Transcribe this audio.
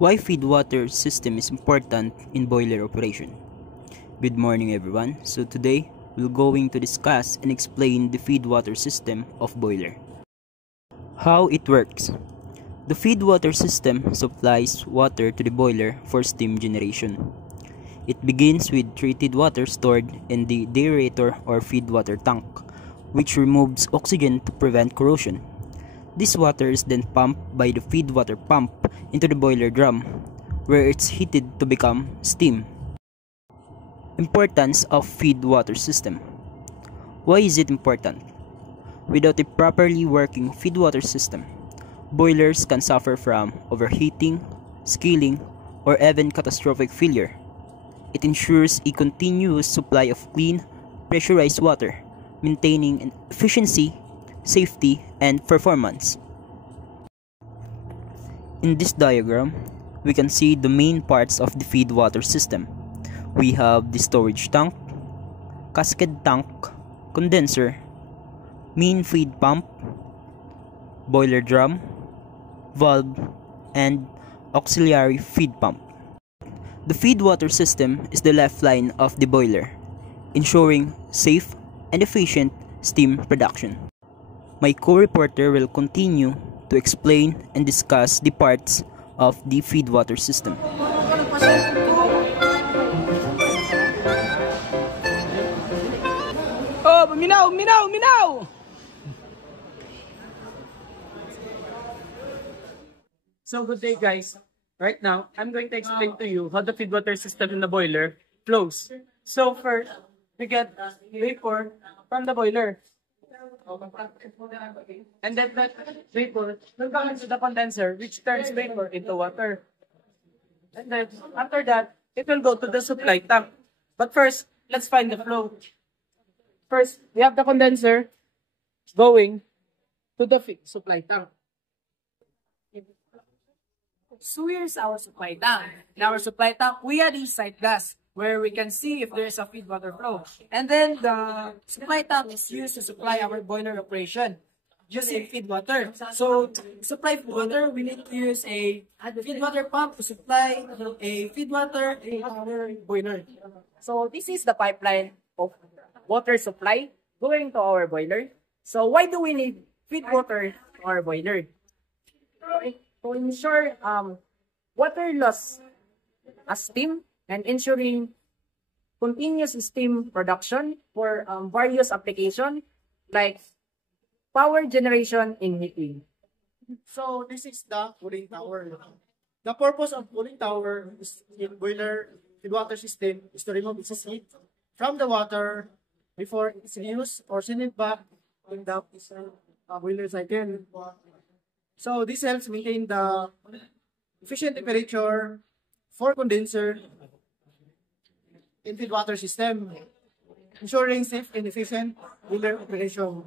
Why feed water system is important in boiler operation. Good morning everyone. So today we're going to discuss and explain the feed water system of boiler. How it works. The feed water system supplies water to the boiler for steam generation. It begins with treated water stored in the deaerator or feed water tank, which removes oxygen to prevent corrosion. This water is then pumped by the feed water pump into the boiler drum, where it's heated to become steam. Importance of feed water system. Why is it important? Without a properly working feed water system, boilers can suffer from overheating, scaling, or even catastrophic failure. It ensures a continuous supply of clean, pressurized water, maintaining efficiency, safety, and performance. In this diagram, we can see the main parts of the feed water system. We have the storage tank, cascade tank, condenser, main feed pump, boiler drum, valve, and auxiliary feed pump. The feed water system is the lifeline of the boiler, ensuring safe and efficient steam production. My co-reporter will continue to explain and discuss the parts of the feed water system. Oh, minaw! So good day guys. Right now, I'm going to explain to you how the feed water system in the boiler flows. So first, we get vapor from the boiler. And then that vapor will come into the condenser, which turns vapor into water. And then after that, it will go to the supply tank. But first, let's find the flow. First, we have the condenser going to the supply tank. So here's our supply tank. In our supply tank, we had inside gas, where we can see if there is a feed water flow. And then the supply tank is used to supply our boiler operation using feed water. So to supply feed water, we need to use a feed water pump to supply a feed water in our boiler. So this is the pipeline of water supply going to our boiler. So why do we need feed water to our boiler? To ensure water loss as steam and ensuring continuous steam production for various applications like power generation in heating. So this is the cooling tower. The purpose of cooling tower in boiler feed water system is to remove excess heat from the water before it's used or send it back in the boiler cycle. So this helps maintain the efficient temperature for condenser in feed water system, ensuring safe and efficient boiler operation.